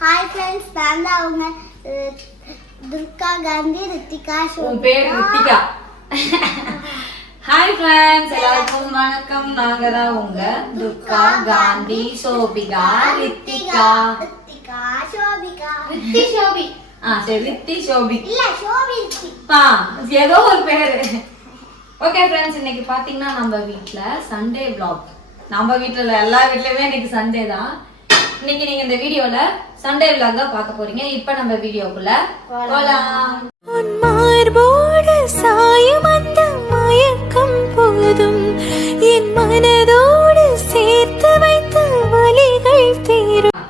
Hi friends நான் தான் அவங்க துர்கா காந்தி ரித்திகா உன் பேர் ரித்திகா. ஹாய் ஃப்ரெண்ட்ஸ் எல்லாருக்கும் வணக்கம். நாங்க தான் உங்க துர்கா காந்தி சோபிகா ரித்திகா. ரித்திகா சோபிகா. ரித்தி சோபி. ஆ சரி ரித்தி சோபி. இல்ல சோபி ஆ ஏதோ ஒரு பேரு. ஓகே ஃப்ரெண்ட்ஸ் இன்னைக்கு பாத்தீங்கன்னா நம்ம வீட்ல சண்டே vlog. நம்ம வீட்ல எல்லா வீட்லயுமே இன்னைக்கு சண்டே தான். இன்னைக்கு நீங்க இந்த வீடியோல சண்டே vlog தான் பார்க்க போறீங்க. இப்போ நம்ம வீடியோக்குள்ள போலாம். சாயும் அந்த மயக்கம் போதும். என் மனதோடு சேர்த்து வைத்த வலிகள் தீரும்.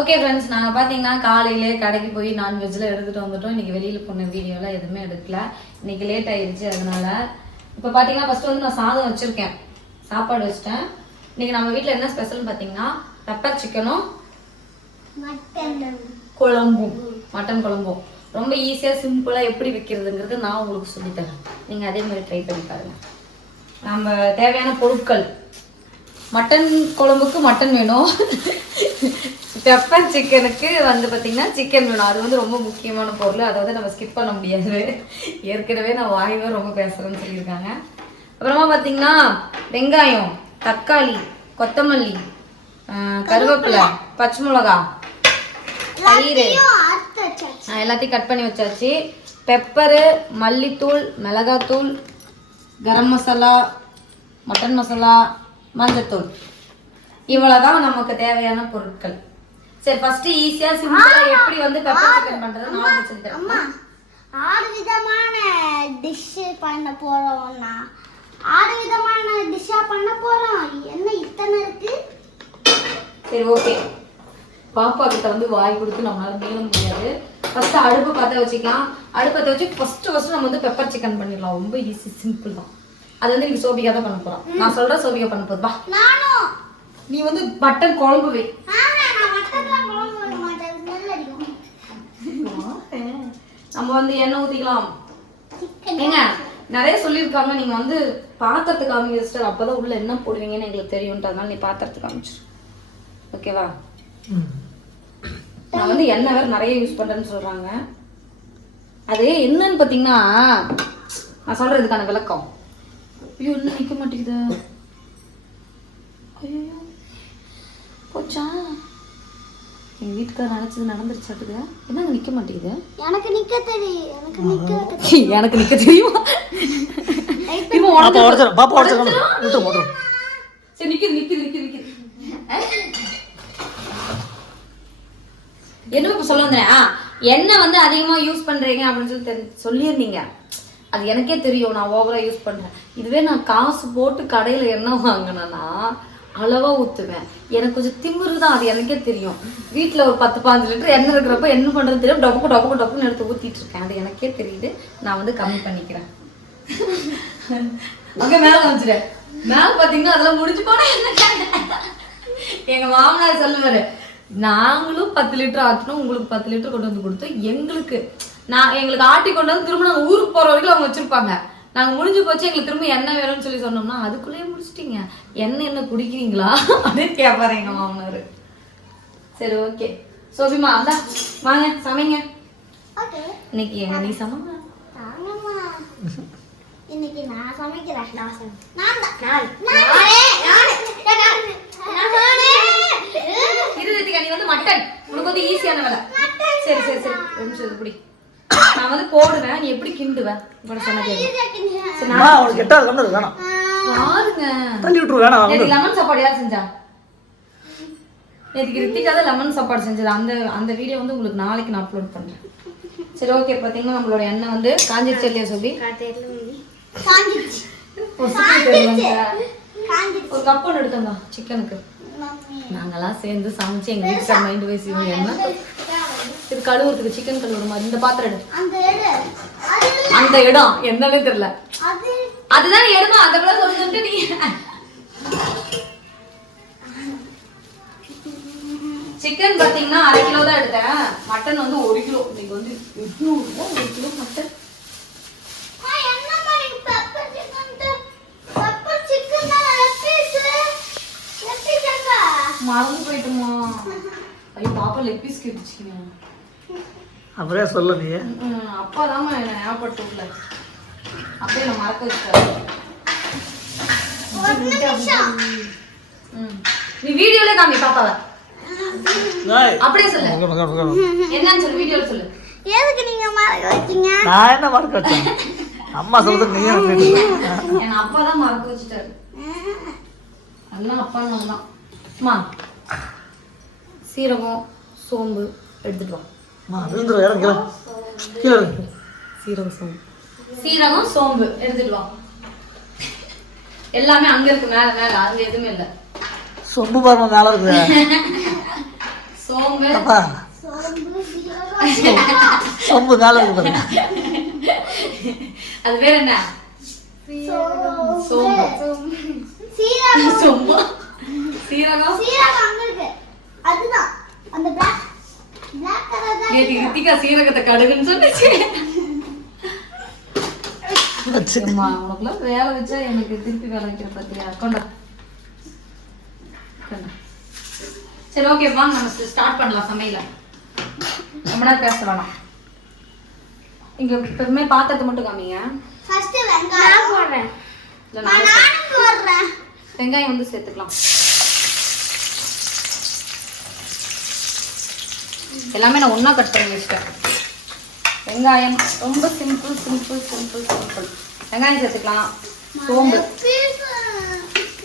ஓகே ஃப்ரெண்ட்ஸ் நாங்கள் பார்த்தீங்கன்னா காலையிலே கடைக்கு போய் நான்வெஜ்ல எடுத்துட்டு வந்துட்டோம். இன்னைக்கு வெளியில் போன வீடியோலாம் எதுவுமே எடுக்கல. இன்னைக்கு லேட் ஆயிடுச்சு அதனால இப்போ பார்த்தீங்கன்னா ஃபர்ஸ்ட் வந்து நான் சாதம் வச்சிருக்கேன். சாப்பாடு வச்சிட்டேன். இன்னைக்கு நம்ம வீட்டில் என்ன ஸ்பெஷல்னு பார்த்தீங்கன்னா பெப்பர் சிக்கனும் மட்டன். குழம்பும். மட்டன் குழம்பும். ரொம்ப ஈஸியாக சிம்பிளாக எப்படி வைக்கிறதுங்கிறது நான் உங்களுக்கு சொல்லித்தரேன் நீங்கள் அதே மாதிரி ட்ரை பண்ணி பாருங்க. நம்ம தேவையான பொருட்கள். மட்டன் குழம்புக்கு மட்டன் வேணும். பெப்பர் சிக்கனுக்கு வந்து பார்த்தீங்கன்னா சிக்கன் வேணும். அது வந்து ரொம்ப முக்கியமான பொருள். அதை வந்து நம்ம ஸ்கிப் பண்ண முடியாது. ஏற்கனவே நான் வாய்வே ரொம்ப பேசுகிறேன்னு சொல்லியிருக்காங்க. அப்புறமா பார்த்தீங்கன்னா வெங்காயம். தக்காளி கொத்தமல்லி கருவேப்பிலை பச்சை மிளகா தயிர். எல்லாத்தையும் கட் பண்ணி வச்சாச்சு. பெப்பரு மல்லித்தூள் மிளகாத்தூள் கரம் மசாலா மட்டன் மசாலா மஞ்சத்தூள். இவ்வளவுதான் நமக்கு தேவையான பொருட்கள். சரி ஃபர்ஸ்ட் ஈஸியா சிம்பிளா எப்படி வந்து பெப்பர் சிக்கன் பண்றது நான் சொல்லித் தரேன் ஆறு விதமான டிஷ் பண்ண போறோம்னா ஆறு விதமான டிஷ்ஷா பண்ண போறோம். என்ன இத்தனை இருக்கு? சரி ஓகே பாப்பா கிட்ட வந்து வாய் கொடுத்து நம்மளால மீள முடியாது. ஃபர்ஸ்ட் அடுப்பு பற்ற வச்சுக்கலாம். அடுப்பு பற்ற வச்சு ஃபர்ஸ்ட் ஃபர்ஸ்ட் நம்ம வந்து பெப்பர் சிக்கன் பண்ணிடலாம். ரொம்ப ஈஸி சிம்பிள் தான். அது வந்து நீங்க சோபிகா தான் பண்ண போறோம். நான் சொல்றேன் சோபிகா பண்ண போகுது வா. நானும் நீ வந்து மட்டன் குழம்பு வை. நம்ம வந்து எண்ணெய் ஊத்திக்கலாம். ஏங்க நிறைய சொல்லியிருக்காங்க. நீங்கள் வந்து பாத்திரத்துக்கு காமிங்க சிஸ்டர் அப்பதான் உள்ளே என்ன போடுவீங்கன்னு எங்களுக்கு தெரியும்ன்றதுனால நீ பாத்திரத்துக்கு காமிச்சிரு. ஓகேவா? நான் வந்து எண்ணெய் வேறு நிறைய யூஸ் பண்ணுறேன்னு சொல்கிறாங்க அது என்னன்னு பார்த்தீங்கன்னா நான் சொல்கிறதுக்கான விளக்கம். ஐயோ இன்னும் நிற்க மாட்டேங்குது. ஐயோ போச்சா? எங்க வீட்டுக்காரர் நினைச்சது நடந்துருச்சாட்டுது என்னங்க நிக்க மாட்டேங்குது? எனக்கு நிக்க தெரியும். எனக்கு நிக்க எனக்கு நிக்க தெரியுமா? பாப்பா உடஞ்சிரும். உடச்சிடும் பாப்பா உடச்சிடும் விட்டுரும் விட்டுரும் சரி நிக்குது நிக்குது நிக்குது நிக்குது என்ன இப்ப சொல்ல வந்தேன். ஆ, எண்ணெய் வந்து அதிகமா யூஸ் பண்றீங்க அப்படின்னு சொல்லி தெரி- சொல்லியிருந்தீங்க. அது எனக்கே தெரியும். நான் ஓவரா யூஸ் பண்றேன். இதுவே நான் காசு போட்டு கடையில எண்ணெய் வாங்கினேன்னா அளவாக ஊற்றுவேன் எனக்கு கொஞ்சம் திமிரு தான் அது எனக்கே தெரியும். வீட்டில் ஒரு பத்து பாஞ்சு லிட்டர் எண்ணெய் இருக்கிறப்ப என்ன பண்ணுறது தெரியும் டொபக்கு டொபக்கு டொப்புன்னு எடுத்து ஊற்றிட்டு இருக்கேன் அது எனக்கே தெரியுது. நான் வந்து கம்மி பண்ணிக்கிறேன். அங்கே மேலே காமிச்சிட்டேன் மேலே பார்த்தீங்கன்னா அதெல்லாம் முடிஞ்சு போனேன் எங்கள் மாமனார் சொல்லுவார் நாங்களும் பத்து லிட்டர் ஆட்டணும் உங்களுக்கு பத்து லிட்டர் கொண்டு வந்து கொடுத்தோம். எங்களுக்கு நான் எங்களுக்கு ஆட்டி கொண்டு வந்து திரும்ப நாங்கள் ஊருக்கு போகிற வரைக்கும் அவங்க வச்சுருப்பாங்க. நாங்க முடிஞ்சு போச்சு எங்களுக்கு திரும்ப எண்ணெய் வேணும்னு சொல்லி சொன்னோம்னா அதுக்குள்ளேயே முடிச்சிட்டீங்க. எண்ணெய் என்ன குடிக்கிறீங்களா? அப்படின்னு கேட்பாரு எங்க மாமனார். சரி ஓகே சோபிமா அந்தா வாங்க சமைங்க. இன்னைக்கு எங்க நீ சமைங்க இன்னைக்கு நான் சமைக்கிறேன் நான் நான் நீ வந்து மட்டன். உனக்கு வந்து ஈஸியான வேலை. சரி சரி சரி. நிமிஷம் பிடி நான் வந்து போடுவேன். நீ எப்படி கிண்டுவ? சொன்ன வேணாம். பாருங்க தள்ளி விட்டுரு வேணாம் நேற்று லெமன் சாப்பாடு யார் செஞ்சா? நேற்றுக்கு ரித்திகா தான் லெமன் சாப்பாடு செஞ்சது. அந்த அந்த வீடியோ வந்து உங்களுக்கு நாளைக்கு நான் அப்லோட் பண்றேன். சரி ஓகே பார்த்தீங்கன்னா நம்மளோட எண்ணெய் வந்து காஞ்சிருச்சு இல்லையா சொல்லி காஞ்சிச்சு ஒரு சிக்கன் தெரியுமாங்க? காஞ்சிச்சு ஒரு கப் ஒன்று எடுத்தோங்க சிக்கனுக்கு மம்மி. நாங்கெல்லாம் சேர்ந்து சமைச்சு எங்க வீட்டுக்கார மைண்ட் வைஸ் என்ன இது கழுவுறதுக்கு சிக்கன் கழுவுற மாதிரி. இந்த பாத்திரம் எடு. அந்த இடம். அது அந்த இடம். என்னன்னு தெரியல. அது அதுதான் இடமா. அந்த கூட சொல்லிட்டு நீ. சிக்கன் பாத்தீங்கன்னா அரை கிலோ தான் எடுத்தேன். மட்டன் வந்து ஒரு கிலோ இன்னைக்கு வந்து எட்நூறு ரூபாய் ஒரு கிலோ மட்டன்? மறந்து போயிட்டுமா ஐயோ பாப்பா லெக் பீஸ் கேட்டுச்சுங்க. அப்படியே சொல்ல நீ அப்பா தான் என்ன ஞாபகப்படுத்த விடல. அப்படியே நான் மறக்க வச்சிட்டாரு. ஒரு நிமிஷம். ம். நீ வீடியோல காமி பாப்பாவை. டேய், அப்படியே சொல்லு. என்னன்னு சொல்லு வீடியோல சொல்லு. எதுக்கு நீங்க மறக்க வைக்கீங்க நான் என்ன மறக்க வச்சேன்? அம்மா சொல்றது நீ என் அப்பா தான் மறக்க வச்சுட்டாரு. எல்லாம் அப்பா தான். அம்மா சீரகம் சோம்பு எடுத்துட்டு வா. விழுந்துரும் இறங்க கீழே. சீரகம் சோம்பு. சீரகம் சோம்பு. எடுத்துட்டு வா. எல்லாமே அங்க இருக்கு மேல மேல. அங்க எதுவுமே இல்ல. சொம்பு பாருமா மேல இருக்கு. சோம்பு. சோம்பு மேல இருக்கு பாருங்க. அது பேர் என்ன? சோம்பு. சீரகம். சோம்பு. சீரகம். சீரகம் அங்க இருக்கு. அதுதான். அந்த பிளாக் நேத்து ரித்திகா சீரகத்தை கடுகுன்னு சொன்னிச்சு. அம்மா உனக்குலாம் வேலை வச்சா எனக்கு திருப்பி வேலை வைக்கிற பத்தியா? கொண்டா கொண்டா சரி ஓகே வாங்க நம்ம ஸ்டார்ட் பண்ணலாம் சமையல. ரொம்ப நேரம் பேச வேணாம். இங்க எப்பவுமே பாத்திரத்தை மட்டும் காமிங்க. ஃபர்ஸ்ட் வெங்காயம். போடுறேன். இல்ல நான் நானும் போடுறேன். வெங்காயம் வந்து சேர்த்துக்கலாம். எல்லாமே நான் ஒன்றா கட் பண்ணி வச்சிட்டேன். வெங்காயம் ரொம்ப சிம்பிள் சிம்பிள் சிம்பிள் சிம்பிள் வெங்காயம் சேர்த்துக்கலாம். சோம்பு.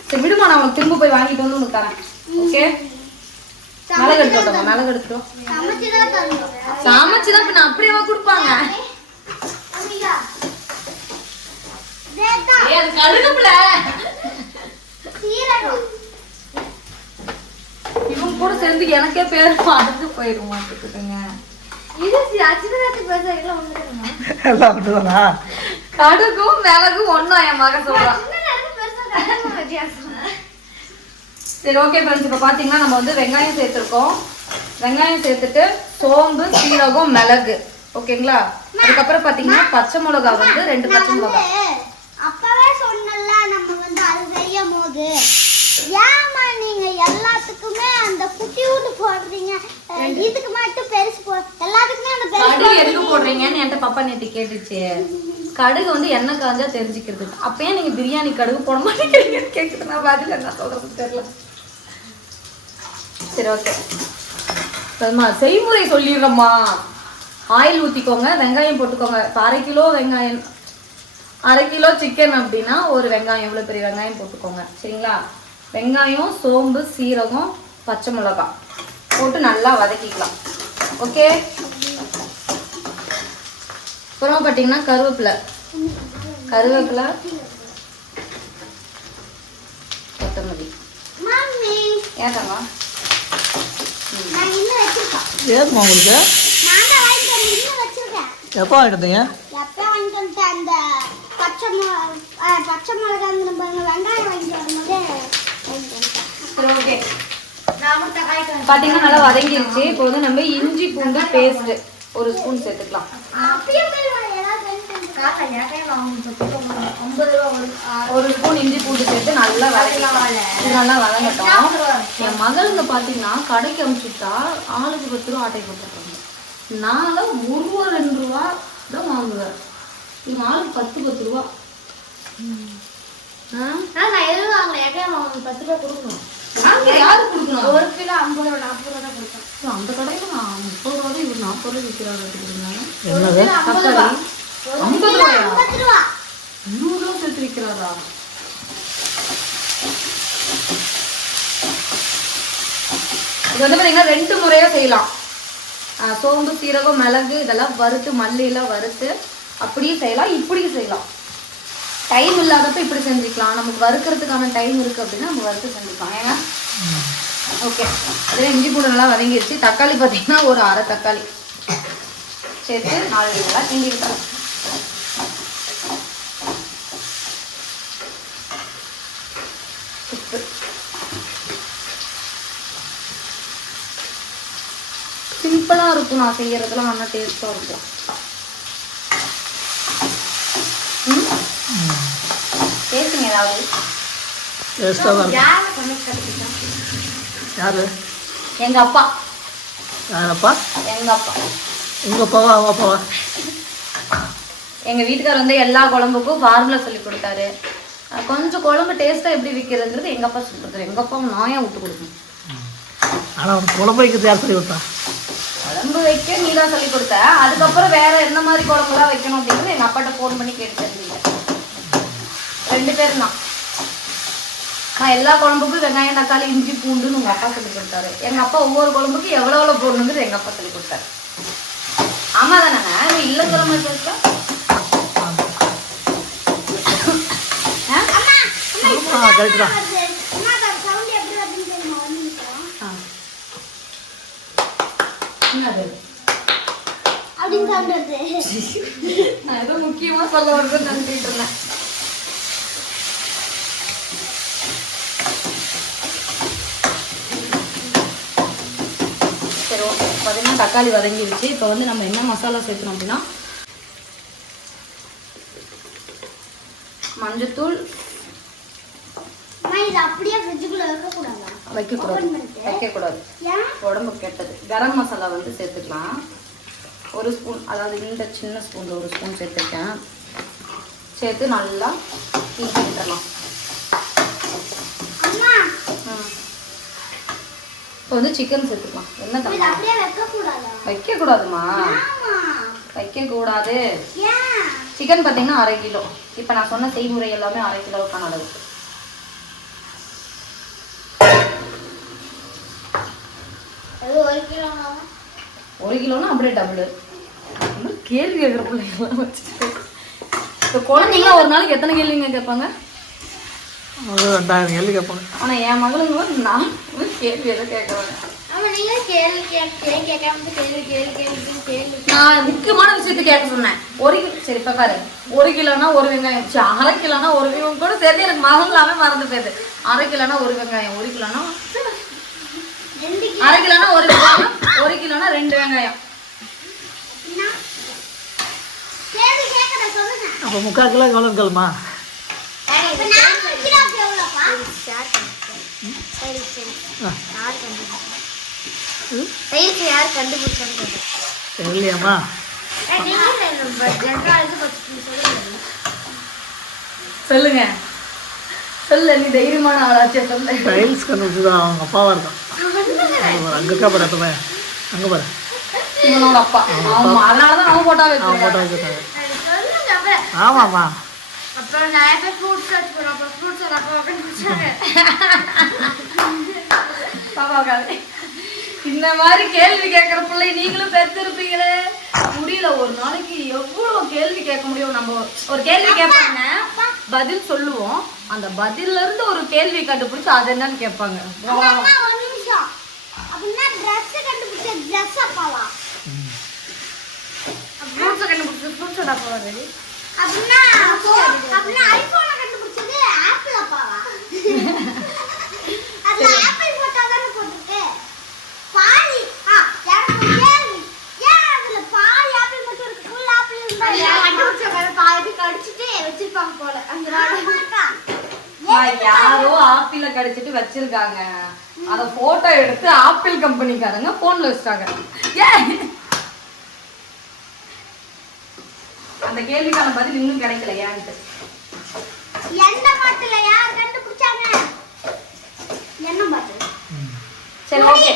சரி விடுமா நான் உனக்கு திரும்ப போய் வாங்கிட்டு வந்து உனக்கு தரேன். ஓகே மிளகு எடுத்துட்டோம் மிளகு எடுத்துட்டோம் சமைச்சுதான் இப்போ சமைச்சு தான் நான் அப்படியே கொடுப்பாங்க? அமிகா அது சீரகம். இவங்க கூட சேர்ந்து எனக்கே பேர் மறந்து போயிடும் மாட்டுக்குங்க இது அச்சுதாத்து பேச எல்லாம் ஒண்ணுதானா எல்லாம் ஒண்ணுதானா கடுகும் மிளகும் ஒண்ணும் என் மகன் சொல்றான். சரி ஓகே ஃப்ரெண்ட்ஸ் இப்போ பார்த்தீங்கன்னா நம்ம வந்து வெங்காயம் சேர்த்துருக்கோம். வெங்காயம் சேர்த்துட்டு சோம்பு சீரகம் மிளகு. ஓகேங்களா அதுக்கப்புறம் பார்த்தீங்கன்னா பச்சை மிளகா வந்து ரெண்டு பச்சை மிளகா அப்பவே சொன்னல நம்ம வந்து அது போது ஏமா நீங்க எல்லாத்துக்குமே அந்த குட்டி ஊட்டு போடுறீங்க? இதுக்கு மட்டும் பெருசு போ எல்லாத்துக்குமே அந்த பெருசு எதுக்கு போடுறீங்கன்னு என்கிட்ட பாப்பா நேற்று கேட்டுச்சு. கடுகு வந்து எண்ணெய் காஞ்சா தெரிஞ்சுக்கிறதுக்கு அப்பயே நீங்க பிரியாணி கடுகு போட மாட்டேங்கிறீங்கன்னு கேட்குது நான் பதில் என்ன சொல்றது தெரியல. சரி ஓகே சரிம்மா செய்முறை சொல்லிடுறேம்மா. ஆயில் ஊற்றிக்கோங்க வெங்காயம் போட்டுக்கோங்க. இப்போ அரை கிலோ வெங்காயம் அரை கிலோ சிக்கன் அப்படின்னா ஒரு வெங்காயம் எவ்வளோ பெரிய வெங்காயம் போட்டுக்கோங்க. சரிங்களா? வெங்காயம் சோம்பு சீரகம் பச்சை மிளகாய் போட்டு நல்லா வதக்கிக்கலாம். ஓகே அப்புறம் பார்த்தீங்கன்னா கருவேப்பிலை. கருவேப்பிலை கொத்தமல்லி. ஏதாங்க நான் இன்னும் வச்சிருக்கேன். ஏதுமா உங்களுக்கு எப்போ வாங்கிட்டு வந்தீங்க? பச்சை மிளகா பச்சை மிளகா அந்த பாருங்க வெங்காயம் வாங்கிட்டு வரும்போது பார்த்தீங்கன்னா நல்லா வதங்கிருச்சு. இப்போ வந்து நம்ம இஞ்சி பூண்டு பேஸ்ட் ஒரு ஸ்பூன் சேர்த்துக்கலாம். ஒரு ஒரு ஸ்பூன் இஞ்சி பூண்டு சேர்த்து நல்லா வதக்கலாம் நல்லா வதங்கட்டும். என் மகளுங்க பார்த்தீங்கன்னா கடைக்கு அனுப்பிச்சுட்டா ஆளுக்கு பத்து ரூபா ஆட்டை போட்டுருக்காங்க நான்லாம் ஒரு ரூபா ரெண்டு ரூபா தான் வாங்குவேன். இவங்க ஆளுக்கு பத்து பத்து ரூபா? நான் எதுவும் வாங்கல. ஏற்கனவே வாங்க பத்து ரூபா கொடுக்கணும். யாருக்கு கொடுக்கணும்? ஒரு கிலோ ஐம்பது ரூபா நாற்பது ரூபா தான் கொடுப்பேன். அந்த கடையில் நான் முப்பது ரூபா இவர் நாற்பது ரூபா ஐம்பது ஐம்பது ரூபா. நூறு ரூபா சேர்த்து விற்கிறாரா இது வந்து பார்த்தீங்கன்னா ரெண்டு முறையாக செய்யலாம். சோம்பு சீரகம் மிளகு இதெல்லாம் வறுத்து மல்லியெல்லாம் வறுத்து அப்படியும் செய்யலாம் இப்படியும் செய்யலாம். டைம் இல்லாதப்ப இப்படி செஞ்சுக்கலாம். நமக்கு வறுக்கிறதுக்கான டைம் இருக்குது அப்படின்னா நம்ம வறுத்து செஞ்சுக்கலாம். ஏன்னா ஓகே அதில் இஞ்சி பூண்டு நல்லா வதங்கிடுச்சு தக்காளி பார்த்தீங்கன்னா ஒரு அரை தக்காளி. சேர்த்து நாலு நல்லா கிண்டி விட்டுறோம். உப்பு. சிம்பிளாக இருக்கும். நான் செய்யறதுலாம் நல்லா டேஸ்ட்டாக இருக்கும் ம் பேசுங்க ஏதாவது? டேஸ்ட்டாக தான் யாரை? சமைக்க கற்றுக்கிட்டேன் யாரு அப்பா? யாரப்பா எங்க அப்பா. உங்க அப்பாவா அவங்க அப்பாவா? எங்க வீட்டுக்கார் வந்து எல்லா குழம்புக்கும் ஃபார்முலா சொல்லி கொடுத்தாரு. கொஞ்சம் குழம்பு டேஸ்டா எப்படி விற்கிறதுங்கிறது எங்க அப்பா சொல்லி கொடுத்தாரு. எங்க அப்பா நான் விட்டு கொடுக்கணும். ஆனா அவனுக்கு குழம்பு வைக்கிறது யார் சொல்லி கொடுத்தா? குழம்பு வைக்க நீ தான் சொல்லி கொடுத்த. அதுக்கப்புறம் வேற என்ன மாதிரி குழம்புலாம் வைக்கணும் அப்படிங்கிறது எங்க அப்பாட்ட ஃபோன் பண்ணி கேட்டு தெரிஞ்சுக்கிட்டேன் ரெண்டு பேரும் தான். எல்லா குழம்புக்கும் வெங்காயம் தக்காளி இஞ்சி பூண்டுன்னு உங்க அப்பா சொல்லி கொடுத்தாரு. எங்க அப்பா ஒவ்வொரு குழம்புக்கும் எவ்வளவு எவ்வளவு போடணுங்கிறது எங்க அப்பா சொல்லி கொடுத்தாரு. ஆமா தானே நீ மாதிரி தெரியுமா ஒரு நிமிஷம் ஆ. என்னது? அப்படின்னு நான் ஏதோ முக்கியமா சொல்ல வருதுன்னு நினைச்சிட்டு இருந்தேன் சரி ஓகே பார்த்தீங்கன்னா தக்காளி வதங்கிடுச்சு இப்போ வந்து நம்ம என்ன மசாலா சேர்க்கணும் அப்படின்னா மஞ்சத்தூள் அப்படியே ஃப்ரிட்ஜுக்குள்ள வைக்க கூடாதா வைக்கக்கூடாது. வைக்கக்கூடாது. உடம்பு கெட்டது. கரம் மசாலா வந்து சேர்த்துக்கலாம். ஒரு ஸ்பூன் அதாவது இந்த சின்ன ஸ்பூனில் ஒரு ஸ்பூன் சேர்த்துருக்கேன். சேர்த்து நல்லா தூக்கி விட்டுறலாம் அம்மா இப்போ வந்து சிக்கன் சேர்த்துக்கலாம் என்ன வைக்கக்கூடாதுமா? வைக்கக்கூடாது. சிக்கன் பார்த்தீங்கன்னா அரை கிலோ. இப்போ நான் சொன்ன செய்முறை எல்லாமே அரை கிலோவுக்கான அளவு. ஒரு கிலோ ஒரு கிலோனா அப்படியே டபுள் கேள்வி கேட்குற பிள்ளைங்களாம் வச்சுட்டு. இப்போ குழந்தைங்களாம் ஒரு நாளைக்கு எத்தனை கேள்விங்க கேட்பாங்க? ஒரு ரெண்டாயிரம் கேள்வி கேட்பாங்க. ஆனால் என் மகளுங்க வந்து நான் கேள்வி எதை கேட்குறேன் ஆமா நீங்க கேள்வி கேட்க கேட்காம கேள்வி கேள்வி கேள்வி கேள்வி நான் முக்கியமான விஷயத்த கேட்க சொன்னேன். ஒரு கிலோ சரி இப்போ பாரு. ஒரு கிலோனா ஒரு வெங்காயம். சரி, அரை கிலோனா ஒரு வெங்காயம் கூட சேர்த்து எனக்கு மகங்களாவே மறந்து போயிடுது. அரை கிலோனா ஒரு வெங்காயம் ஒரு கிலோனா ரெண்டு அரை கிலோனா ஒரு வெங்காயம் ஒரு கிலோனா ரெண்டு வெங்காயம். அப்போ முக்கால் கிலோ எவ்வளோ சரி ஆ. யார் கண்டுபிடிச்சா தயிருக்கு யார் கண்டுபிடிச்சான்னு தெரியலையாம்மா. சொல்லுங்க. சொல்லு நீ தைரியமான ஆளாச்சே சொல்லு. டைல்ஸ் கண்டுபிடிச்சது? அவங்க அப்பாவா இருக்கான் அங்கே இருக்கா பாரு அப்போ அங்கே பாரு. இவனோட அப்பா. ஆமா அதனாலதான் அவன் போட்டோ வச்சுருக்காங்க ஆமாம்மா. அப்புறம் நிறைய பேர் ஃப்ரூட்ஸ் கட் போறோம் அப்புறம் ஃப்ரூட்ஸ் அப்பா கண்டுபிடிச்சாங்க பாப்பா உட்காரு. இந்த மாதிரி கேள்வி கேட்குற பிள்ளை நீங்களும் பெற்றிருப்பீங்களே முடியல ஒரு நாளைக்கு எவ்வளவு கேள்வி கேட்க முடியும் நம்ம ஒரு கேள்வி கேட்பாங்க பதில் சொல்லுவோம் அந்த பதில்ல இருந்து ஒரு கேள்வி கண்டுபிடிச்சு அது என்னன்னு கேட்பாங்க ஒரு கண்டுபிடிச்ச கண்டுபிடிச்சு யாரோ ஆப்பிள கடிச்சிட்டு வச்சிருக்காங்க. அத போட்டோ எடுத்து ஆப்பிள் கம்பெனிக்காரங்க போன்ல வச்சிட்டாங்க. ஏன் அந்த கேள்விக்கான பதில் இன்னும் கிடைக்கல ஏன்ட்டு. எந்த பாட்டுல யார் கண்டுபிடிச்சாங்க என்ன பாட்டு சரி ஓகே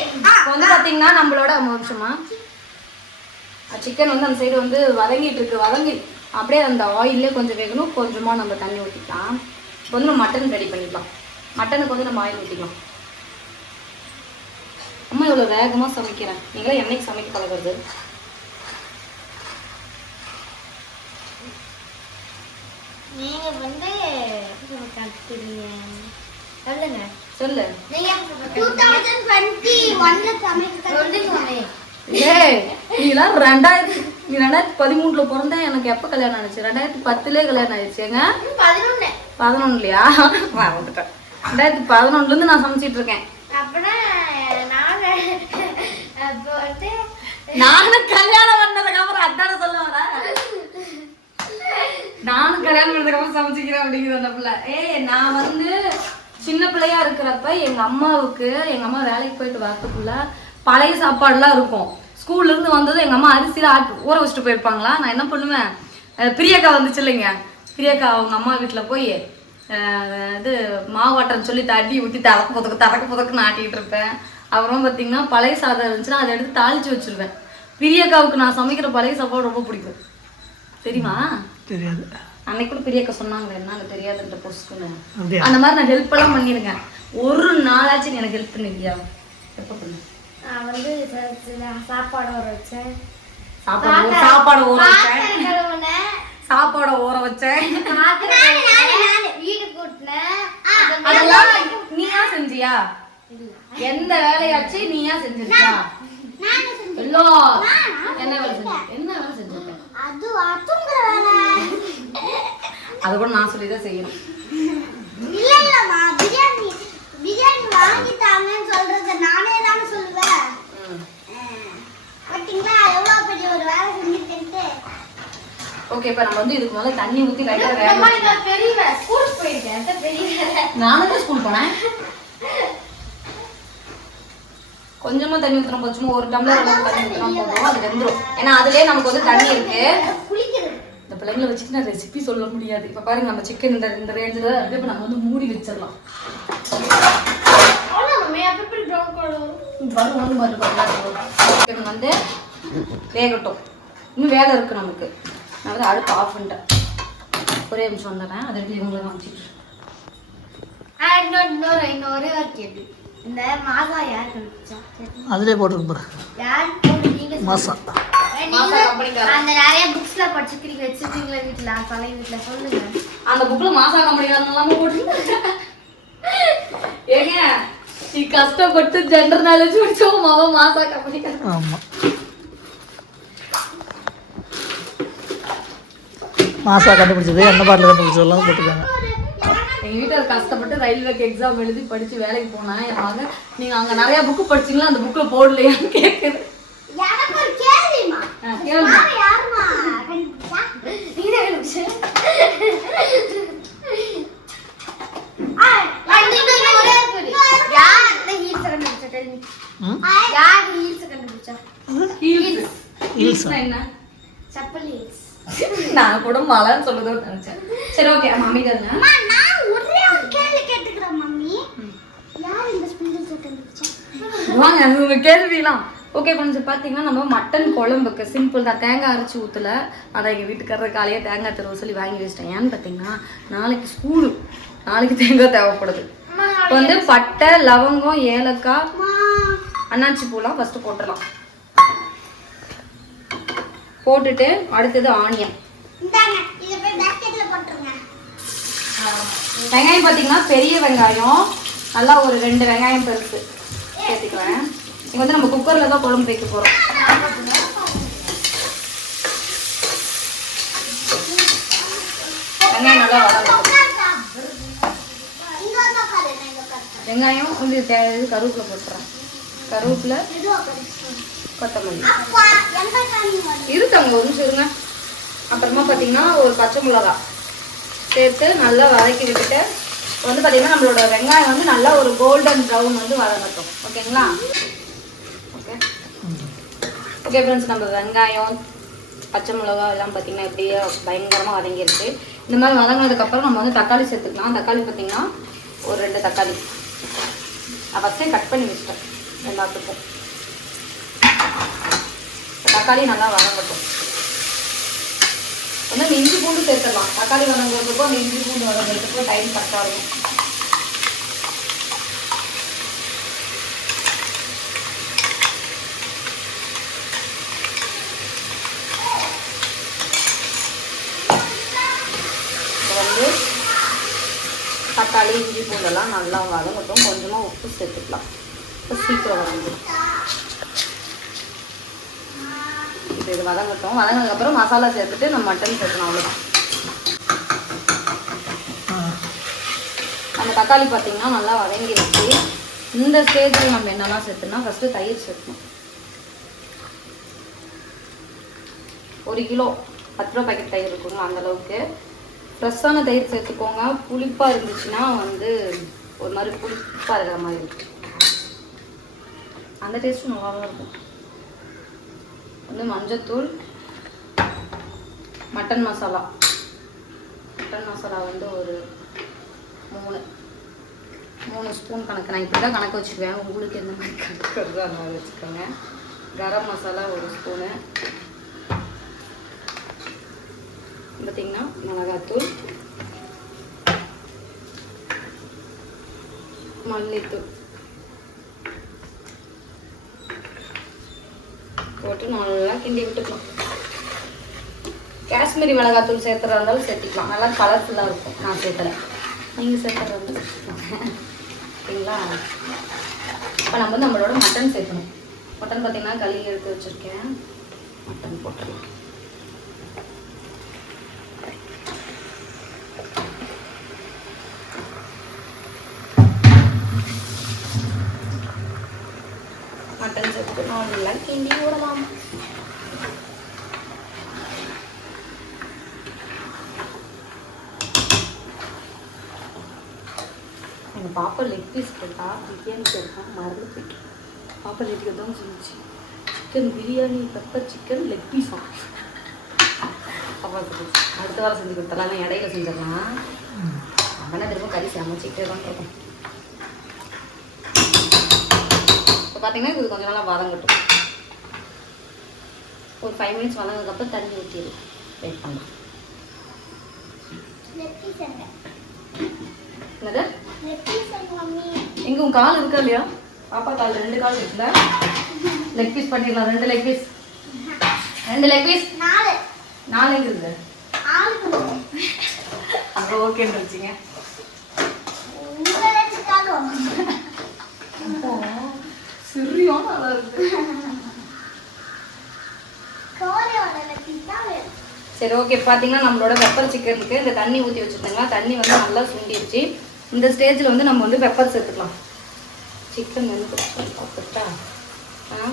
வந்து பாத்தீங்கன்னா நம்மளோட நிமிஷமா சிக்கன் வந்து அந்த சைடு வந்து வதங்கிட்டு இருக்கு வதங்கி அப்படியே அந்த ஆயிலே கொஞ்சம் வேகணும் கொஞ்சமா நம்ம தண்ணி ஊற்றிக்கலாம் இப்போ வந்து நம்ம மட்டன் ரெடி பண்ணிக்கலாம். மட்டனுக்கு வந்து நம்ம ஆயில் ஊற்றிக்கலாம் அம்மா இவ்வளோ வேகமாக சமைக்கிறேன். நீங்களே என்னைக்கு சமைக்க பழகுறது? நீங்க வந்து கத்துறீங்க சொல்லுங்க. சொல்லு. நீங்க 2021 ல சமைக்க சொல்லுங்க. ஏய் நீலாம் ரெண்டாயிரத்தி நீ ரெண்டாயிரத்தி பதிமூணுல பிறந்தா எனக்கு எப்போ கல்யாணம் ஆனிச்சு? ரெண்டாயிரத்தி பத்துலேயே கல்யாணம் ஆயிடுச்சு. ஏங்க? 11 பதினொன்றுலையா வந்துட்டேன் ரெண்டாயிரத்தி பதினொன்றுலேருந்து நான் சமைச்சிட்டு இருக்கேன். நானும் கல்யாணம் பண்ணதுக்கு அப்புறம் அதான சொல்ல வரேன் நானும் கல்யாணம் பண்ணதுக்கப்புறம் சமைச்சிக்கிறேன் அப்படிங்கிற அந்த பிள்ளை. ஏய் நான் வந்து சின்ன பிள்ளையா இருக்கிறப்ப எங்க அம்மாவுக்கு எங்க அம்மா வேலைக்கு போயிட்டு வரதுக்குள்ள பழைய சாப்பாடுலாம் இருக்கும். ஸ்கூல்ல இருந்து வந்ததும் எங்க அம்மா அரிசியில ஆட்டி ஊற வச்சுட்டு போயிருப்பாங்களா? நான் என்ன பண்ணுவேன்? பிரியக்கா வந்துச்சு இல்லைங்க. பிரியக்கா அவங்க அம்மா வீட்டுல போய் இது மாவாட்டன்னு சொல்லி தட்டி ஊற்றி தரக்கு புதக்கு தரக்கு புதக்குன்னு ஆட்டிகிட்டு இருப்பேன். அப்புறம் பார்த்தீங்கன்னா பழைய சாதம் இருந்துச்சுன்னா அதை எடுத்து தாளிச்சு வச்சிருவேன். பிரியக்காவுக்கு நான் சமைக்கிற பழைய சாப்பாடு ரொம்ப பிடிக்கும். தெரியுமா? தெரியாது. அன்னைக்கு கூட பெரியக்கா சொன்னாங்க என்ன தெரியாதுன்ற பொசுக்குன்னு அந்த மாதிரி நான் ஹெல்ப் எல்லாம் பண்ணிருக்கேன். ஒரு நாளாச்சும் எனக்கு ஹெல்ப் பண்ணிருக்கியா? எப்போ பண்ண? நான் வந்து சாப்பாடு வர வச்சேன். சாப்பாடு ஊற- சாப்பாடு ஊற வச்சேன். சாப்பாடை ஊற வச்சேன். வீடு கூட்டினேன். அதெல்லாம் நீயா செஞ்சியா? எந்த வேலையாச்சும் நீயா செஞ்சிருக்கியா? நானே செஞ்சேன். எல்லாம் என்ன வேலை செஞ்ச என்ன வேலை செஞ்சிருக்க அது தூங்குற வேலை அதை கூட நான் சொல்லி தான் செய்யணும். இல்ல இல்லம்மா பிரியாணி பிரியாணி வாங்கி தாங்கன்னு சொல்றது நானே தானே சொல்லுவேன். பாத்தீங்களா எவ்வளவு பெரிய ஒரு வேலை செஞ்சுட்டு ஓகே இப்போ நம்ம வந்து இதுக்கு முதல்ல தண்ணி ஊற்றி லைட்டாக வேக வச்சுக்கலாம். பெரிய வேலை. ஸ்கூலுக்கு போயிருக்கேன் அதான் பெரிய வேலை. நானும் தான் ஸ்கூல் போனேன்? கொஞ்சமா தண்ணி ஊத்துறோம் போது சும்மா ஒரு டம்ளர் அளவு தண்ணி ஊத்துனா போதும். அது வெந்துரும். ஏன்னா அதுலயே நமக்கு வந்து தண்ணி இருக்கு. பிள்ளைங்களை வச்சுட்டு நான் ரெசிபி சொல்ல முடியாது. இப்ப பாருங்க நம்ம சிக்கன் இந்த இந்த ரேஞ்சில் இருக்கு. இப்போ நம்ம வந்து மூடி வச்சிடலாம். சிக்கன் வந்து வேகட்டும். இன்னும் வேலை இருக்கு நமக்கு. நான் வந்து அடுப்பு ஆஃப் பண்ணிட்டேன். ஒரே நிமிஷம் வந்துடுறேன். அதை இவங்களை காமிச்சிட்டு இன்னொரு இன்னொரு கேள்வி இந்த மாசா யார் கண்டுபிடிச்சா? அதிலே போட்டிருக்கு பாரு. யார் போட்டு நீங்க மாசா. அந்த நிறைய புக்ஸ்ல படிச்சுக்கிறீங்க வச்சிருக்கீங்களா வீட்டுல? பழைய வீட்டுல சொல்லுங்க. அந்த புக்ல மாசா கம்பெனிக்காரன் எல்லாமே போட்டு ஏங்க நீ கஷ்டப்பட்டு ஜெண்டர் நாலேஜ் படிச்சோம் மாவா மாசா கம்பெனிக்காரன். ஆமாம் மாசா கண்டுபிடிச்சது என்ன பாட்டில் கண்டுபிடிச்சது எல்லாம் போட்டிருக்காங்க எங்க வீட்டுல கஷ்டப்பட்டு ரயில்வேக்கு எக்ஸாம் எழுதி படிச்சு வேலைக்கு போனா என் மகன் நீங்க அங்க நிறைய புக்கு படிச்சீங்களா? அந்த புக்ல போடலையான்னு கேக்குது. எனக்கு ஒரு கேள்விமா ஆ, கேளுங்க. மாமா யாருமா கண்டுபிடிச்சா? நீங்க வாங்க உங்க கேள்விலாம். ஓகே கொஞ்சம் பார்த்தீங்கன்னா நம்ம மட்டன் குழம்புக்கு சிம்பிள் தான். தேங்காய் அரைச்சி ஊற்றல அதை எங்கள் வீட்டுக்காரர் காலையாக தேங்காய் தருவ சொல்லி வாங்கி வச்சிட்டேன். ஏன்னு பார்த்தீங்கன்னா நாளைக்கு ஸ்கூலு. நாளைக்கு தேங்காய் தேவைப்படுது. இப்போ வந்து பட்டை லவங்கம் ஏலக்காய் அன்னாச்சி பூலாம் ஃபஸ்ட்டு போட்டுடலாம். போட்டுட்டு அடுத்தது ஆனியன். வெங்காயம் பார்த்தீங்கன்னா பெரிய வெங்காயம். நல்லா ஒரு ரெண்டு வெங்காயம் பெருசு. சேர்த்துக்குவேன் இங்கே வந்து நம்ம குக்கரில் தான் குழம்பு வைக்க போகிறோம் வெங்காயம் நல்லா வதங்கட்டும். வெங்காயம் வந்து தேவையான கருவேப்பிலை போட்டுறேன். கருவேப்பிலை கொத்தமல்லி. அப்பா இருக்காங்க ஒரு நிமிஷம் இருங்க. அப்புறமா பார்த்தீங்கன்னா ஒரு பச்சை மிளகா. சேர்த்து நல்லா வதக்கி விட்டுட்டு வந்து பார்த்தீங்கன்னா நம்மளோட வெங்காயம் வந்து நல்லா ஒரு கோல்டன் ப்ரௌன் வந்து வதங்கட்டும் ஓகேங்களா ஓகே ஓகே ஃப்ரெண்ட்ஸ் நம்ம வெங்காயம் பச்சை மிளகா எல்லாம் பார்த்தீங்கன்னா இப்படியே பயங்கரமாக வதங்கிருச்சு. இந்த மாதிரி வதங்கினதுக்கப்புறம் நம்ம வந்து தக்காளி சேர்த்துக்கலாம். தக்காளி பார்த்தீங்கன்னா ஒரு ரெண்டு தக்காளி. நான் ஃபஸ்ட்டே கட் பண்ணி வச்சிட்டேன் எல்லாத்துக்கும். தக்காளி நல்லா வதங்கட்டும். ஏன்னா இஞ்சி பூண்டு சேர்த்துடலாம். தக்காளி வதங்குறதுக்கும் அந்த இஞ்சி பூண்டு வதங்குறதுக்கும் டைம் கரெக்டாக இருக்கும். இப்போ வந்து தக்காளி இஞ்சி பூண்டெல்லாம் நல்லா வதங்கட்டும். கொஞ்சமாக உப்பு சேர்த்துக்கலாம். இப்போ சீக்கிரம் வதங்கிடும். இப்போ இது வதங்கட்டும். வதங்கினதுக்கப்புறம் மசாலா சேர்த்துட்டு நம்ம மட்டன் சேர்க்கணும் அவ்வளோதான் அந்த தக்காளி பார்த்தீங்கன்னா நல்லா வதங்கிருச்சு. இந்த ஸ்டேஜில் நம்ம என்னெல்லாம் சேர்த்துனா ஃபஸ்ட்டு தயிர் சேர்க்கணும். ஒரு கிலோ பத்து ரூபா பாக்கெட் தயிர் இருக்குங்களா அந்தளவுக்கு ஃப்ரெஷ்ஷான தயிர் சேர்த்துக்கோங்க. புளிப்பாக இருந்துச்சுன்னா வந்து ஒரு மாதிரி புளிப்பாக இருக்கிற மாதிரி இருக்கும். அந்த டேஸ்ட்டும் நல்லா இருக்கும். வந்து மஞ்சத்தூள் மட்டன் மசாலா. மட்டன் மசாலா வந்து ஒரு மூணு மூணு ஸ்பூன் கணக்கு. நான் இப்படி தான் கணக்கு வச்சுக்குவேன் உங்களுக்கு எந்த மாதிரி கணக்கு வருதோ அந்த மாதிரி வச்சுக்கோங்க. கரம் மசாலா ஒரு ஸ்பூனு. பார்த்தீங்கன்னா மிளகாத்தூள் மல்லித்தூள். போட்டு நல்லா கிண்டி விட்டுக்கலாம். காஷ்மீரி மிளகாத்தூள் சேர்த்துறதா இருந்தாலும் சேர்த்துக்கலாம். நல்லா கலர்ஃபுல்லாக இருக்கும். நான் சேர்த்துறேன் நீங்கள் சேர்த்துறதா இருந்தாலும் சரிங்களா? ஓகேங்களா இப்போ நம்ம வந்து நம்மளோட மட்டன் சேர்க்கணும். மட்டன் பார்த்தீங்கன்னா கழுவி எடுத்து வச்சுருக்கேன். மட்டன் போட்டுடலாம் மட்டன் சேர்த்து நல்லா கிண்டி விடலாம் எங்கள் பாப்பா லெக் பீஸ் கேட்டா பிரியாணி கேட்டா மறந்து போயிட்டேன் பாப்பா லெக் தான் சொன்னிச்சு chicken biryani pepper chicken leg பீஸா பாப்பா அடுத்த வாரம் செஞ்சு கொடுத்தலாம் இடையில செஞ்சிடலாம். அவனா திரும்ப கறி சமைச்சிக்கிட்டே தான் இருக்கும் இப்போ பார்த்தீங்கன்னா இது கொஞ்சம் நாளாக வதங்கட்டும் ஒரு ஃபைவ் மினிட்ஸ் வதங்கினதுக்கப்புறம் தண்ணி ஊற்றிடு வெயிட் பண்ணலாம் என்னது? எங்க உன் கால் இருக்கா இல்லையா? பாப்பா கால் ரெண்டு கால் இருக்குல்ல? லெக் பீஸ் பண்ணிடலாம். ரெண்டு லெக் பீஸ் ரெண்டு லெக் பீஸ் நாலு. நாலு எங்க இருக்குது அப்புறம் ஓகேன்னு வச்சுங்க. சரியான நல்லா இருக்கு கோழியோட லெக் பீஸ் தான் வேணும் சரி ஓகே பார்த்தீங்கன்னா நம்மளோட பெப்பர் சிக்கனுக்கு இந்த தண்ணி ஊற்றி வச்சுருந்தோங்க. தண்ணி வந்து நல்லா சுண்டிடுச்சு இந்த ஸ்டேஜில் வந்து நம்ம வந்து பெப்பர் சேர்த்துக்கலாம். சிக்கன் வந்து பார்த்துட்டா ஆ.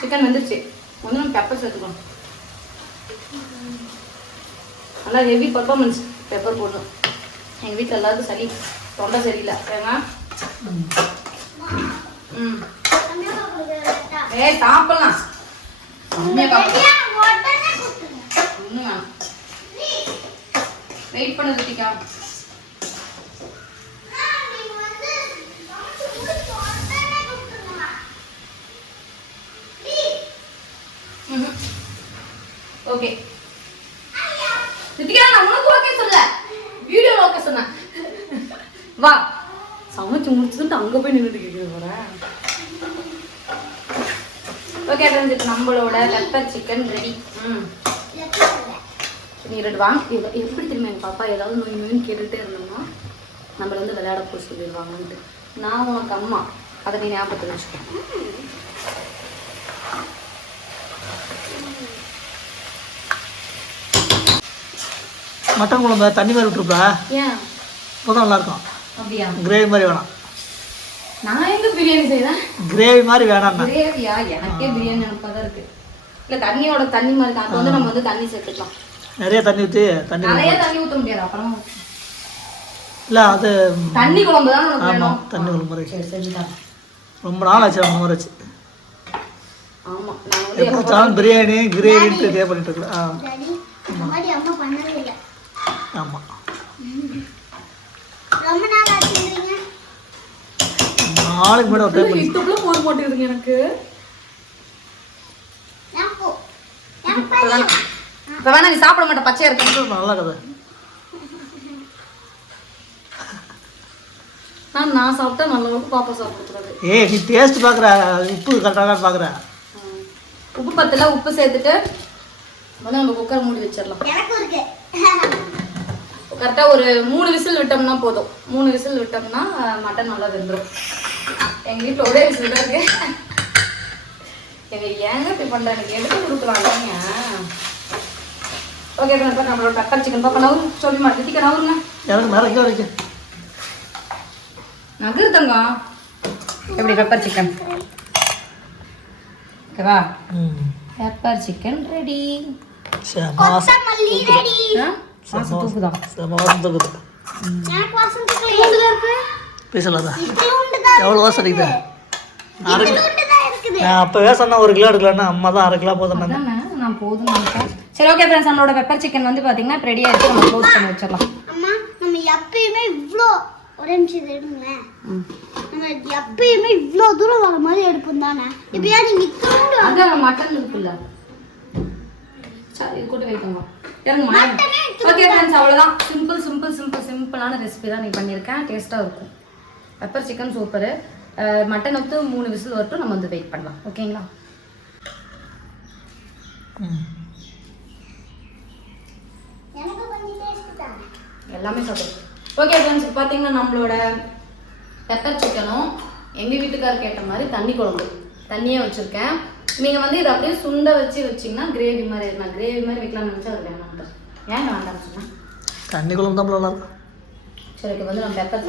சிக்கன் வந்துருச்சு. வந்து நம்ம பெப்பர் சேர்த்துக்கலாம் நல்லா ஹெவி பர்ஃபார்மன்ஸ் பெப்பர் போடணும். எங்கள் வீட்டில் எல்லாருக்கும் சளி தொண்டை சரியில்லை. ஏங்க ம்? ஏய் சாப்பிடலாம். ஒன்றும் வேணாம். வெயிட் பண்ண ரித்திகா ஆ, நீங்க வந்து சமைச்சு முடிச்சு உடனே கொடுத்துருங்க. Please. ஓகே ரித்திகா நான் உனக்கு ஓகே சொல்ல வீடியோ ஓகே சொன்னேன் வா சமைச்சு முடிச்சுட்டு அங்கே போய் நின்றுட்டு கேட்க போகிறேன் ஓகே ஃப்ரெண்ட்ஸ் நம்மளோட பெப்பர் சிக்கன் ரெடி ம். நீ ரெண்டு வாங்க எப்படி தெரியுமா எங்கள் பாப்பா ஏதாவது நோய் நோயின்னு கேட்டுகிட்டே இருந்தோம்னா நம்மள வந்து விளையாட போய் சொல்லிடுவாங்கன்ட்டு. நான் உனக்கு அம்மா அதை நீ ஞாபகத்தில் வச்சுக்கோ. மட்டன் குழம்பு தண்ணி மாதிரி விட்டுருப்பா? ஏன்? இப்போ தான் நல்லாயிருக்கும் அப்படியா? கிரேவி மாதிரி வேணாம். நான் எங்க பிரியாணி செய்யறேன் கிரேவி மாதிரி வேணாம்ண்ணா கிரேவியா எனக்கே பிரியாணி நினைப்பாதான் இருக்கு. இல்ல தண்ணியோட தண்ணி மாதிரி தான். வந்து நம்ம வந்து தண்ணி சேர்த்துக்கலாம். நிறைய தண்ணி ஊற்றி தண்ணி நிறைய தண்ணி ஊத்த முடியாது. அப்புறம் இல்லை அது தண்ணி குழம்பு தான் ஆமாம் வேணும். தண்ணி ஒரு மாதிரி சரி செஞ்சுதான் ரொம்ப நாள் ஆச்சு மாதிரி வச்சு ஆமா நான் வந்து எப்போ எப்ப வச்சாலும் பிரியாணி கிரேவின்ட்டு இதே பண்ணிட்டு இருக்கிறேன். ஆ. டாடி, இந்த மாதிரி அம்மா பண்ணவே இல்லை. ஆமாம் ரொம்ப நாள் ஆச்சுன்றீங்க நாளைக்கு முன்னாடி ஒரு டைம் பண்ணி. இத்தப்புல போட மாட்டேங்குதுங்க எனக்கு. இப்ப வேணா நீ சாப்பிட மாட்ட பச்சையா இருக்கு. நல்லா கதை நான் நான் சாப்பிட்டா நல்ல அளவுக்கு பாப்பா சாப்பிடுறது ஏய் நீ டேஸ்ட் பார்க்குற உப்பு கரெக்டாக பார்க்குற உப்பு பத்துல உப்பு சேர்த்துட்டு வந்து நம்ம குக்கர் மூடி வச்சிடலாம். கரெக்டாக ஒரு மூணு விசில் விட்டோம்னா போதும். மூணு விசில் விட்டோம்னா மட்டன் நல்லா வெந்துடும் எங்கள் வீட்டில் ஒரே தான் இருக்கு. எங்க ஏங்க இப்படி பண்ணுற எனக்கு எடுத்து கொடுக்கலாம் இல்லைங்க. ஓகே இப்போ நம்மளோட பெப்பர் சிக்கன் பாப்பா நவரு சொல்லி மாட்டேன் நவருங்க எனக்கு நிறைய வரைக்கும். நகரு தங்கம் எப்படி பெப்பர் சிக்கன் ஓகேவா பெப்பர் சிக்கன் ரெடி செம வாசம் வாசம் தூக்குதான் செம வாசம் தகுது எனக்கு எதுல இருக்கு? பேசலாதா? இத்திலூண்டு தான் எவ்வளோ வாசம் அடிக்குது அரை இருக்குது. நான் அப்போவே சொன்னேன் ஒரு கிலோ எடுக்கலான்னா அம்மா தான் அரை கிலோ போதும் அதானே? நான் போதும் சரி ஓகே ஃப்ரெண்ட்ஸ் நம்மளோட பெப்பர் சிக்கன் வந்து பார்த்தீங்கன்னா ரெடி ஆயிடுச்சு. நம்ம க்ளோஸ் பண்ணி வச்சிடலாம். அம்மா நம்ம எப்பயுமே இவ்வளோ ஒரே நிமிஷம் இதை எடுங்களேன் நம்ம எப்பயுமே இவ்வளோ தூரம் வர மாதிரி எடுப்போம் தானே? இப்போ ஏன் நீங்கள் இத்திலூண்டு அதான் மட்டன் இருக்குல்ல. சரி இது கூட வைக்கோங்க இறங்குமா ஓகே ஃப்ரெண்ட்ஸ் அவ்வளோதான் சிம்பிள் சிம்பிள் சிம்பிள் சிம்பிளான ரெசிபி தான் நீ பண்ணியிருக்கேன் டேஸ்ட்டாக இருக்கும். பெப்பர் சிக்கன் சூப்பரு மட்டன் வந்து மூணு விசில் வரட்டும் நம்ம வந்து வெயிட் பண்ணலாம். ஓகேங்களா எனக்கு கொஞ்சம் டேஸ்ட் தான் எல்லாமே சாப்பிடும் ஓகே ஃப்ரெண்ட்ஸ் பார்த்தீங்கன்னா நம்மளோட பெப்பர் சிக்கனும் எங்கள் வீட்டுக்கார் கேட்ட மாதிரி தண்ணி குழம்பு. தண்ணியே வச்சுருக்கேன். நீங்கள் வந்து இதை அப்படியே சுண்ட வச்சு வச்சிங்கன்னா கிரேவி மாதிரி நான் கிரேவி மாதிரி வைக்கலாம்னு நினச்சா அது வேணான்ட்டு ஏன் வேண்டாம்னு சொன்னேன்? தண்ணி குழம்பு தான் நல்லா இருக்கும் சரி ஓகே வந்து நம்ம பெப்பர்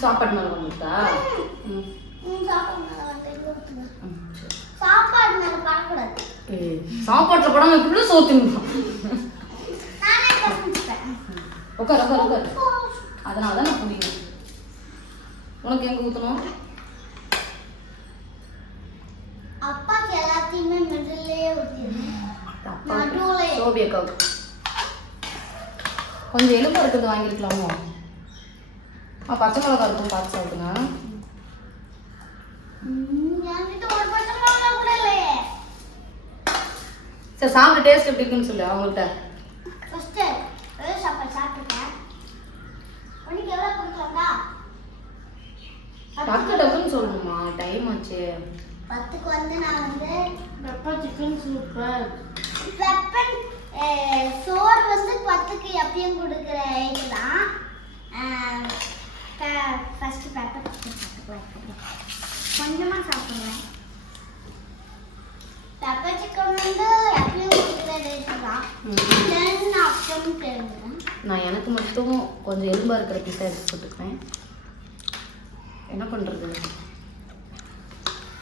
சாப்பாடு மேலே வந்துட்டா சாப்பாடு மேலே ஏய், சாப்பாட்டுல படம் இப்படி சோத்து உட்கார் உட்கார் உட்கார். அதனால தான் நான் புரியும் உனக்கு எங்கே ஊற்றணும் சோபி அக்காவுக்கு கொஞ்சம் எலும்பு இருக்கிறது வாங்கியிருக்கலாமோ? ஆ பச்சை மிளகா இருக்கும் பார்த்து சாப்பிடுங்க. சரி சாப்பிட்டு டேஸ்ட் எப்படி இருக்குன்னு சொல்லு அவங்கள்ட்ட. ஃபஸ்ட்டு வெறும் சாப்பாடு சாப்பிட்டுட்டேன். உனக்கு எவ்வளோ கொடுக்கலாம்டா டக்கு டக்குன்னு சொல்லணுமா டைம் ஆச்சு. பத்துக்கு வந்து நான் வந்து பெப்பர் சிக்கன் சூப்பர் பெப்பர் சோறு வந்து பத்துக்கு எப்பயும் கொடுக்குற இது தான். ஃபஸ்ட்டு பெப்பர் கொஞ்சமாக சாப்பிடுவேன் பெப்பர் சிக்கன் வந்து எப்பயும் கொடுக்குற ரேட்டு தான். அப்புறம் தெரிஞ்சுக்கிறேன் நான் எனக்கு மட்டும் கொஞ்சம் எலும்பா இருக்கிற பீஸாக எடுத்து போட்டுக்கிறேன் என்ன பண்ணுறது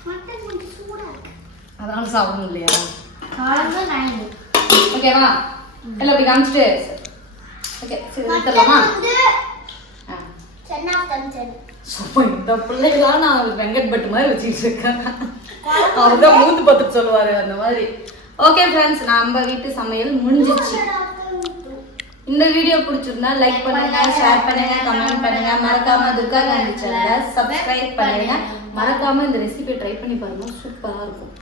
மட்டன் கொஞ்சம் சூடாக இருக்கு. அதனால சாப்பிடணும் இல்லையா? குழம்பு நான். ஓகேவா இல்லை அப்படி காமிச்சிட்டு ஓகே சரி சும்மா இந்த பிள்ளைகளாம் நான் வெங்கட் பட்டு மாதிரி வச்சுட்டு இருக்கேன். அவர் தான் மூந்து பார்த்துட்டு சொல்லுவாரு அந்த மாதிரி. ஓகே ஃப்ரெண்ட்ஸ் நம்ம வீட்டு சமையல் முடிஞ்சிச்சு. இந்த வீடியோ பிடிச்சிருந்தா லைக் பண்ணுங்க ஷேர் பண்ணுங்க கமெண்ட் பண்ணுங்க. மறக்காம துர்கா காந்தி சேனலை சப்ஸ்கிரைப் பண்ணுங்க. மறக்காம இந்த ரெசிபி ட்ரை பண்ணி பாருங்க. சூப்பரா இருக்கும்.